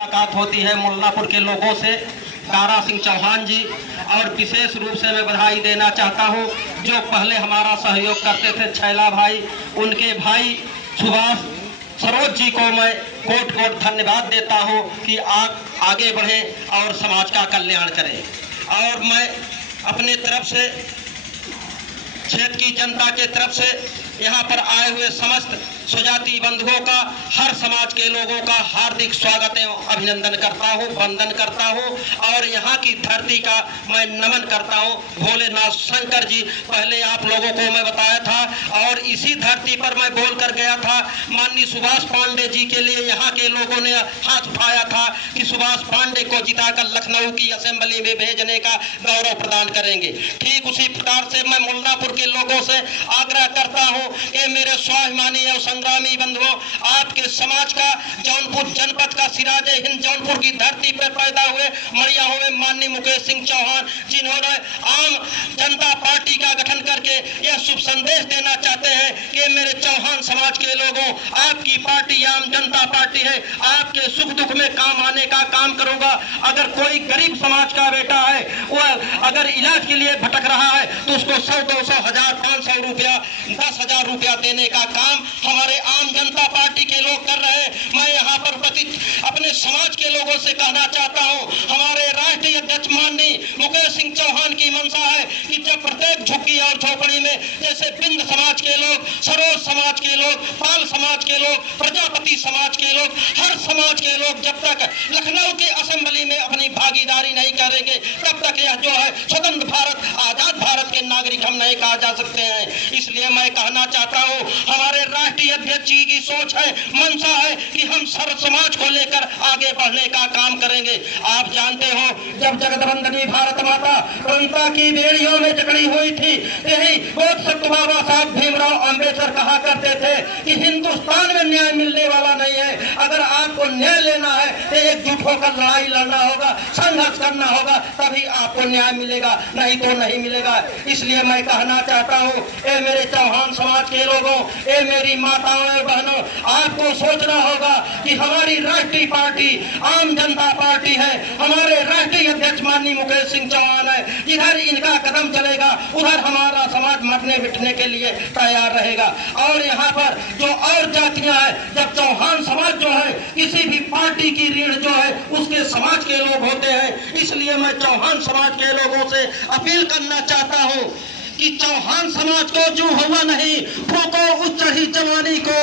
मुलाकात होती है मुल्लापुर के लोगों से, दारा सिंह चौहान जी, और विशेष रूप से मैं बधाई देना चाहता हूं जो पहले हमारा सहयोग करते थे छैला भाई, उनके भाई सुभाष सरोज जी को मैं कोट कोट धन्यवाद देता हूं कि आप आगे बढ़े और समाज का कल्याण करें। और मैं अपने तरफ से क्षेत्र की जनता के तरफ से यहाँ पर आए हुए समस्त स्वजाति बंधुओं का, हर समाज के लोगों का हार्दिक स्वागत एवं अभिनंदन करता हूँ, वंदन करता हूँ और यहाँ की धरती का मैं नमन करता हूँ। भोलेनाथ शंकर जी, पहले आप लोगों को मैं बताया था और इसी धरती पर मैं बोल कर गया था, माननीय सुभाष पांडे जी के लिए यहाँ के लोगों ने हाथ उठाया था कि सुभाष पांडे को जिताकर लखनऊ की असेंबली में भेजने का गौरव प्रदान करेंगे। ठीक उसी प्रकार से मैं मुल्लापुर के लोगों से आग्रह करता हूँ कि मेरे स्वाभिमानी और संग्रामी बंधुओं, आपके समाज का, जौनपुर जनपद का सिराजे हिंद जौनपुर की धरती पर पैदा हुए मरिया हुए माननीय मुकेश सिंह चौहान, जिन्होंने आम जनता पार्टी का गठन करके यह शुभ संदेश देना चाहते हैं कि मेरे चौहान समाज के लोगों, आपकी पार्टी आम जनता पार्टी है, आपके सुख दुख में काम आने का काम करूंगा। अगर कोई गरीब समाज का बेटा है, वह अगर इलाज के लिए भटक रहा है तो उसको 100, 200, 1000, 500 रुपया, 10,000 रुपया देने का काम हमारे आम जनता पार्टी के लोग कर रहे हैं। मैं यहाँ पर अपने समाज के लोगों से कहना चाहता हूँ, हमारे राष्ट्रीय अध्यक्ष माननीय मुकेश सिंह चौहान की मंशा है कि जब प्रत्येक झुग्गी और झोपड़ी में जैसे बिंद समाज के लोग, सरोज समाज के लोग, पाल समाज के लोग, प्रजापति समाज के लोग, हर समाज के लोग जब तक लखनऊ की असेंबली में अपनी भागीदारी नहीं करेंगे तब तक यह जो है स्वतंत्र भारत, आजाद भारत के नागरिक हम नहीं कहा जा सकते हैं। इसलिए मैं कहना चाहता हूँ, हमारे राष्ट्रीय अध्यक्ष जी की सोच है, मंशा है कि हम सर्व समाज को लेकर आगे बढ़ने का काम करेंगे। आप जानते हो, जब जगतवंदनी भारत माता कविता की बेड़ियों में जकड़ी हुई थी, यही बोध बाबा साहब भीमराव अम्बेडकर कहा करते थे कि हिंदुस्तान में न्याय मिलने वाला नहीं है। अगर आपको न्याय लेना है तो एकजुट होकर लड़ाई लड़ना होगा, संघर्ष करना होगा, तभी आपको न्याय मिलेगा, नहीं तो नहीं मिलेगा। इसलिए मैं कहना चाहता हूँ, ए मेरे चौहान समाज के लोगों, ए मेरी माताओं और बहनों, आपको सोचना होगा कि हमारी राष्ट्रीय पार्टी आम जनता पार्टी है, हमारे राष्ट्रीय अध्यक्ष माननीय मुकेश सिंह चौहान है। जिधर इनका कदम चलेगा उधर हमारा समाज मरने मिटने के लिए तैयार रहेगा। और यहाँ पर जो और जातियां हैं, जब चौहान समाज जो है किसी भी पार्टी की रीढ़ जो है उसके समाज के लोग होते हैं। इसलिए मैं चौहान समाज के लोगों से अपील करना चाहता हूँ कि चौहान समाज को जो हुआ नहीं, फूको उस चढ़ी जवानी को,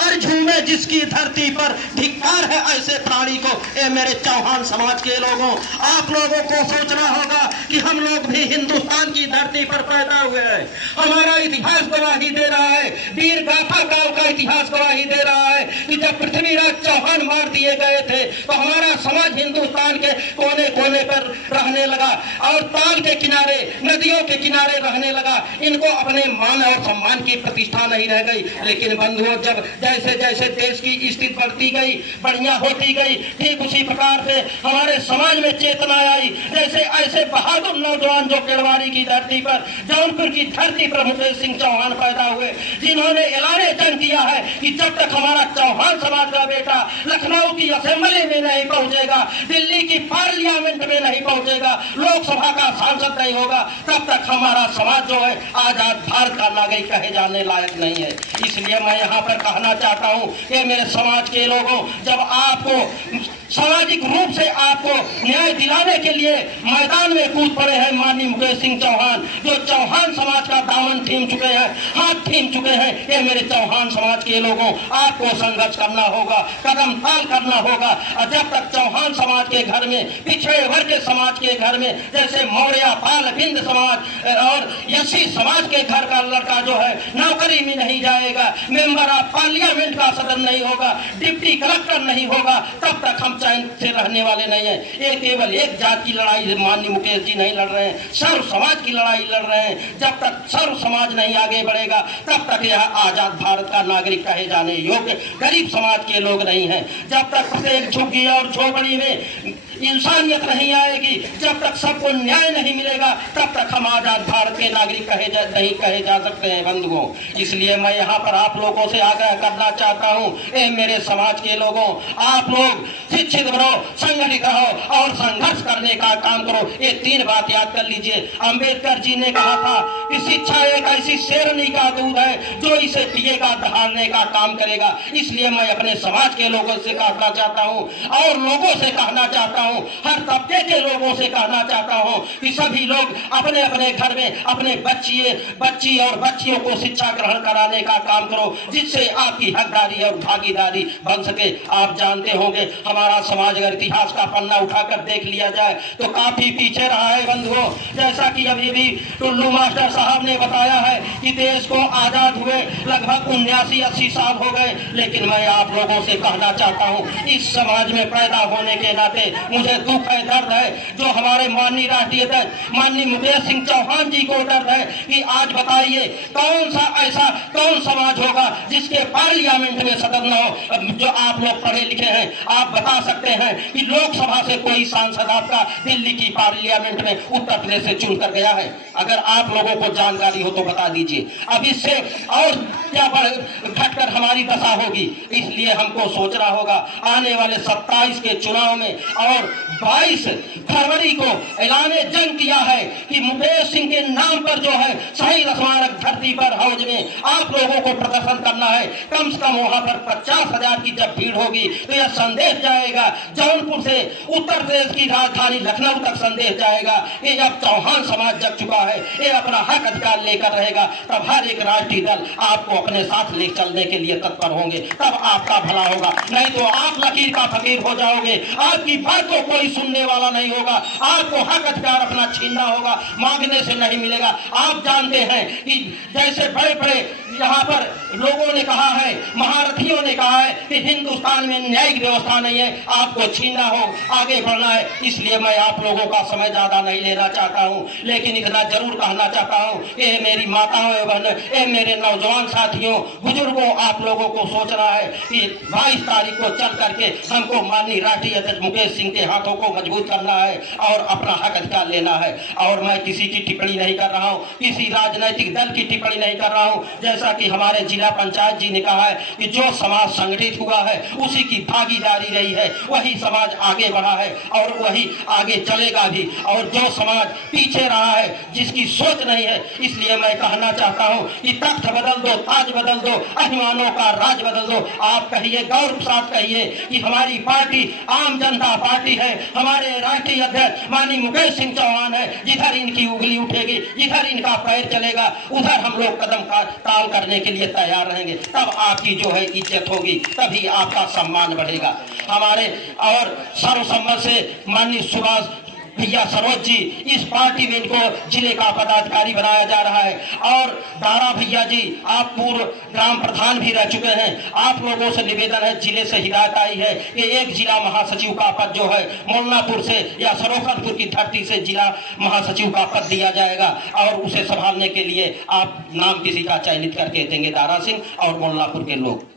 और झूमे जिसकी धरती पर, धिक्कार है ऐसे प्राणी को। ए मेरे चौहान समाज के लोगों, आप लोगों को सोचना होगा कि हम लोग भी हिंदुस्तान की धरती पर पैदा हुए हैं। हमारा इतिहास गवाही दे रहा है, वीर गाथा काल का इतिहास गवाही दे रहा है कि जब पृथ्वीराज चौहान मार दिए गए थे तो हमारा समाज हिंदुस्तान के कोने कोने पर रहने लगा और ताल के किनारे, नदियों के किनारे रहने लगा। इनको अपने मान और सम्मान की प्रतिष्ठा नहीं रह गई। लेकिन बंधुओं, जब जैसे जैसे देश की स्थिति बढ़ती गई, बढ़िया होती गई, ठीक उसी प्रकार से हमारे समाज में चेतना आई। जैसे ऐसे बहादुर नौजवान जो केरवारी की धरती पर, जौनपुर की धरती पर मुकेश सिंह चौहान पैदा हुए, जिन्होंने ऐलान जंग किया है कि जब तक हमारा चौहान समाज का बेटा लखनऊ की असेंबली में नहीं पहुंचेगा, दिल्ली की पार्लियामेंट में नहीं पहुंचेगा, लोकसभा का सांसद नहीं होगा, तब तक हमारा समाज जो है आजाद भारत का नागरिक कहे जाने लायक नहीं है। इसलिए मैं यहाँ पर कहना चाहता हूँ कि मेरे समाज के लोगों, जब आपको सामाजिक रूप से आपको न्याय दिलाने के लिए मैदान में कूद पड़े हैं माननीय मुकेश सिंह चौहान, जो चौहान समाज का दामन थीम चुके हैं, हाथ थीम चुके हैं, कि मेरे चौहान समाज के लोगों, आपको संघर्ष करना होगा, कदम ताल करना होगा। और जब तक चौहान समाज के घर में, पिछड़े वर्ग के समाज के घर में, जैसे मौर्य, पाल, बिंद समाज और यसी समाज के घर का लड़का जो है नौकरी में नहीं जाएगा, मेंबर ऑफ पार्लियामेंट का सदन नहीं होगा, डिप्टी कलेक्टर नहीं होगा, तब तक हम चैन से रहने वाले नहीं। रही है। ये केवल एक जात की लड़ाई माननीय मुकेश जी नहीं लड़ रहे हैं, सर्व समाज की लड़ाई लड़ रहे हैं। जब तक सर्व समाज नहीं आगे बढ़ेगा तब तक यह आजाद भारत का नागरिक कहे जाने योग्य गरीब समाज के लोग नहीं हैं। जब तक प्रत्येक झुग्गी और झोपड़ी में इंसानियत नहीं आएगी, जब तक सबको न्याय नहीं मिलेगा, तब तक हम आजाद भारत के नागरिक नहीं कहे जा सकते हैं बंधुओं। इसलिए मैं यहाँ पर आप लोगों से आग्रह करना चाहता हूँ, ए मेरे समाज के लोगों, आप लोग शिक्षित बनो, संगठित रहो और संघर्ष करने का काम करो। ये 3 बात याद कर लीजिए। अंबेडकर जी ने कहा था कि शिक्षा एक ऐसी शेरनी का दूध है जो इसे पिएगा दहाड़ने का काम करेगा। इसलिए मैं अपने समाज के लोगों से कहना चाहता हूँ और लोगों से कहना चाहता हूँ, हर तबके के लोगों से कहना चाहता हूँ कि सभी लोग अपने अपने घर में अपने बच्ची और बच्चियों को शिक्षा ग्रहण कराने का काम करो, जिससे आपकी हकदारी और भागीदारी बन सके। आप जानते होंगे हमारा समाज अगर इतिहास का पन्ना उठाकर देख लिया जाए तो काफी पीछे रहा है बंधुओं। जैसा कि अभी भी टुल्लू मास्टर साहब ने बताया है कि देश को आजाद हुए लगभग 79-80 साल हो गए, लेकिन मैं आप लोगों से कहना चाहता हूँ, इस समाज में पैदा होने के नाते मुझे दुख है, दर्द है, जो हमारे माननीय राष्ट्रीय अध्यक्ष माननीय मुकेश सिंह चौहान जी को दर्द है कि आज बताइए कौन सा ऐसा कौन समाज होगा जिसके पार्लियामेंट में सदन न हो। जो आप लोग पढ़े लिखे हैं, आप बता सकते हैं कि लोकसभा से कोई सांसद आपका दिल्ली की पार्लियामेंट में उत्तर प्रदेश से चुनकर गया है? अगर आप लोगों को जानकारी हो तो बता दीजिए। अब इससे और क्या घटकर हमारी दशा होगी। इसलिए हमको सोचना होगा आने वाले 27 के चुनाव में और 22 फरवरी को ऐलान जंग किया है कि मुकेश सिंह के नाम पर जो है शहीद स्मारक धरती पर हौज में आप लोगों को प्रदर्शन करना है। कम से कम वहां पर 50,000 की जब भीड़ होगी तो यह संदेश जाएगा, जौनपुर से उत्तर प्रदेश की राजधानी लखनऊ तक संदेश जाएगा कि अब चौहान समाज जग चुका है, ये अपना हक अधिकार लेकर रहेगा। तब हर एक राष्ट्रीय दल आपको अपने साथ ले चलने के लिए तत्पर होंगे, तब आपका भला होगा। नहीं तो आप लकीर का फकीर हो जाओगे, आपकी बात को कोई सुनने वाला नहीं होगा, आपको हक अधिकार अपना छीनना होगा, मांगने से नहीं मिलेगा। आप जानते हैं कि जैसे बड़े बड़े यहाँ पर लोगों ने कहा है, महारथियों ने कहा है कि हिंदुस्तान में न्यायिक व्यवस्था नहीं है, आपको छीनना हो, आगे बढ़ना है। इसलिए मैं आप लोगों का समय ज्यादा नहीं लेना चाहता हूँ, लेकिन इतना जरूर कहना चाहता हूँ कि मेरी माताओं एवं मेरे नौजवान साथियों, बुजुर्गों, आप लोगों को सोचना है कि 22 तारीख को चल करके हमको माननीय राष्ट्रीय अध्यक्ष मुकेश सिंह के हाथों को मजबूत करना है और अपना हक अधिकार लेना है। और मैं किसी की टिप्पणी नहीं कर रहा हूँ, किसी राजनीतिक दल की टिप्पणी नहीं कर रहा हूँ। जैसा कि हमारे जिला पंचायत जी ने कहा है कि जो समाज संगठित हुआ है उसी की भागीदारी रही है, वही समाज आगे बढ़ा है और वही आगे चलेगा भी। और जो समाज पीछे रहा है, जिसकी सोच नहीं है, इसलिए मैं कहना चाहता हूँ कि तख्त बदल दो, ताज बदल दो, अभिमानों का राज बदल दो। आप कहिए, गौरव के साथ कहिए कि हमारी पार्टी आम जनता पार्टी है, हमारे राष्ट्रीय अध्यक्ष माननीय मुकेश सिंह चौहान है। जिधर इनकी उंगली उठेगी, जिधर इनका पैर चलेगा, उधर हम लोग कदम ताल करने के लिए तैयार रहेंगे। तब आपकी जो है इज्जत होगी, तभी आपका सम्मान बढ़ेगा। हमारे और सर्वसम्मत से माननीय सुभाष भैया सरोज जी, इस पार्टी में इनको जिले का पदाधिकारी बनाया जा रहा है। और दारा भैया जी, आप पूर्व ग्राम प्रधान भी रह चुके हैं। आप लोगों से निवेदन है, जिले से हिदायत आई है कि एक जिला महासचिव का पद जो है मोलनापुर से या सरोखरपुर की धरती से जिला महासचिव का पद दिया जाएगा और उसे संभालने के लिए आप नाम किसी का चयनित करके देंगे, दारा सिंह और मोलनापुर के लोग।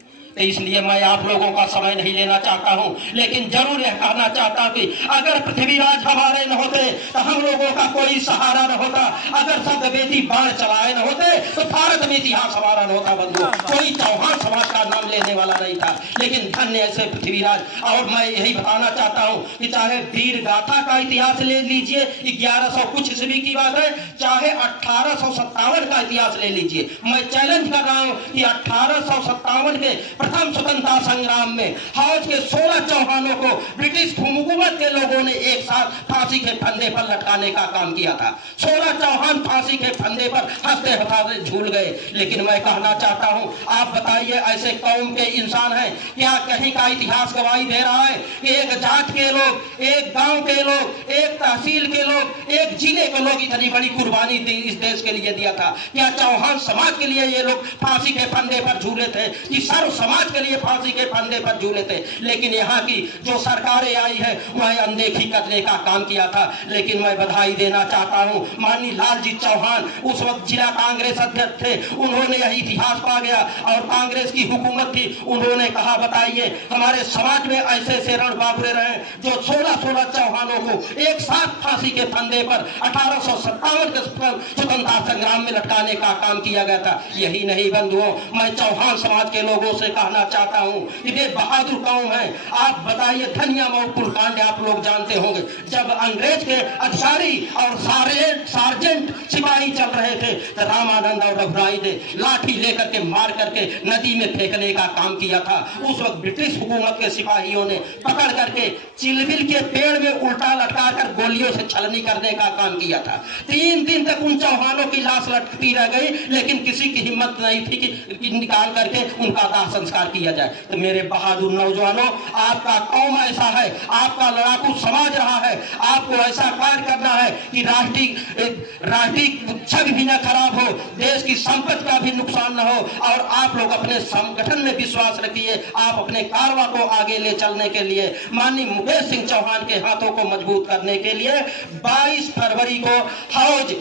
इसलिए मैं आप लोगों का समय नहीं लेना चाहता हूं, लेकिन जरूर यह कहना चाहता हूं कि अगर पृथ्वीराज हमारे न होते तो हम लोगों का कोई सहारा न होता, अगर सब बेटी बाढ़ चलाए न होते तो भारत में इतिहास हमारा न होता। बंधुओं, कोई चौहान समाज का नाम लेने वाला नहीं था, लेकिन धन्य ऐसे पृथ्वीराज। और मैं यही बताना चाहता हूँ कि चाहे वीर गाथा का इतिहास ले लीजिए, 1100 कुछ ईस्वी की बात है, चाहे 1857 का इतिहास ले लीजिए, मैं चैलेंज कर रहा हूँ कि 1857 के प्रथम स्वतंत्रता संग्राम में हौज के 16 चौहानों को ब्रिटिश हुकूमत के लोगों ने एक साथ फांसी के फंदे पर लटकाने का काम किया था। 16 चौहान फांसी के फंदे पर हंसते हंसते झूल गए। लेकिन मैं कहना चाहता हूं, आप बताइए, ऐसे कौम के इंसान हैं क्या कहीं का इतिहास गवाही दे रहा है कि एक जात के लोग, एक गांव के लोग, एक तहसील के लोग, एक जिले के लोग इतनी बड़ी कुर्बानी इस देश के लिए दिया था? क्या चौहान समाज के लिए ये लोग फांसी के फंदे पर झूले थे कि सर्व समाज के लिए फांसी के फंदे पर झूले थे। लेकिन यहाँ की जो सरकारें आई है वह अनदेखी करने का काम किया था। लेकिन मैं बधाई देना चाहता हूँ माननीय लालजी चौहान उस वक्त जिला कांग्रेस अध्यक्ष थे, उन्होंने यही इतिहास पा गया और कांग्रेस की हुकूमत थी, उन्होंने कहा बताइए हमारे समाज में ऐसे ऐसे रण बाबरे रहे जो 16-16 चौहानों को एक साथ फांसी के फंदे पर 1857 के स्वतंत्रता संग्राम में लटकाने का काम किया गया था। यही नहीं बंधुओं, मैं चौहान समाज के लोगों से कहना चाहता हूँ ये बहादुर कौन है। आप बताइए धनिया मऊपुर कांड आप लोग जानते होंगे, जब अंग्रेज के अधिकारी और सार्जेंट सिपाही चल रहे थे तो रामानंद और रघुराई ने लाठी लेकर के मार करके नदी में फेंकने का काम किया था। उस वक्त ब्रिटिश हुकूमत के सिपाहियों ने पकड़ करके चिलबिल के पेड़ में उल्टा लटका कर गोलियों से छलनी करने का काम किया था। 3 दिन तक उन चौहानों की लाश लटकती रह गई, लेकिन किसी की हिम्मत नहीं थी कि निकाल करके उनका दाह संस्कार किया जाए। तो मेरे बहादुर नौजवानों, आपका कौम ऐसा है, आपका लड़ाकू समाज रहा है, आपको ऐसा कार्य करना है कि राष्ट्रीय छवि भी न खराब हो, देश की संपत्ति का भी नुकसान न हो। और आप लोग अपने संगठन में विश्वास रखिए। आप अपने कारवा को आगे ले चलने के लिए माननीय मुकेश सिंह चौहान के हाथों को मजबूत करने के लिए 22 फरवरी को हौज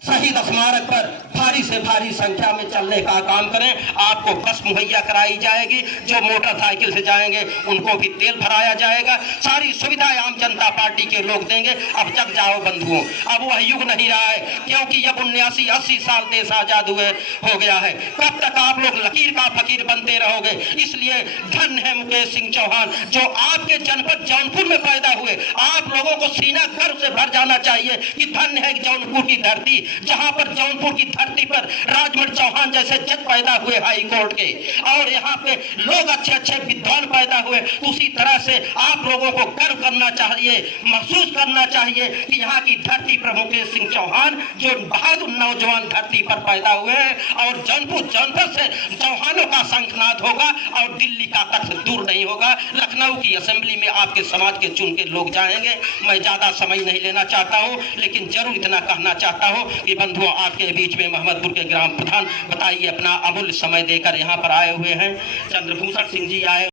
शहीद स्मारक पर भारी से भारी संख्या में चलने का काम करें। आपको बस मुहैया कराई जाएगी, जो मोटरसाइकिल से जाएंगे उनको भी तेल भराया जाएगा, सारी सुविधाएं आम जनता पार्टी के लोग देंगे। अब जग जाओ बंधुओं, अब वह युग नहीं रहा है, क्योंकि अब 79-80 साल देश आजाद हुए हो गया है। कब तक आप लोग लकीर का फकीर बनते रहोगे। इसलिए धन्य है मुकेश सिंह चौहान जो आपके जनपद जौनपुर में पैदा हुए। आप लोगों को सीना गर्व से भर जाना चाहिए कि धन्य है जौनपुर की धरती, जहां पर जौनपुर की धरती पर राजमल चौहान जैसे जज पैदा हुए हाई कोर्ट के, और यहाँ पे लोग अच्छे अच्छे विद्वान पैदा हुए। उसी तरह से आप लोगों को गर्व करना चाहिए, महसूस करना चाहिए कि यहाँ की धरती पर मुकेश सिंह चौहान जो बहादुर नौजवान धरती पर पैदा हुए हैं। और जौनपुर से चौहानों का शंखनाद होगा और दिल्ली का तख्त दूर नहीं होगा। लखनऊ की असेंबली में आपके समाज के चुन के लोग जाएंगे। मैं ज्यादा समय नहीं लेना चाहता हूँ, लेकिन जरूर इतना कहना चाहता हूँ कि बंधुओं आपके बीच में मोहम्मदपुर के ग्राम प्रधान बताइए अपना अमूल्य समय देकर यहाँ पर आए हुए हैं। चंद्रभूषण सिंह जी आए।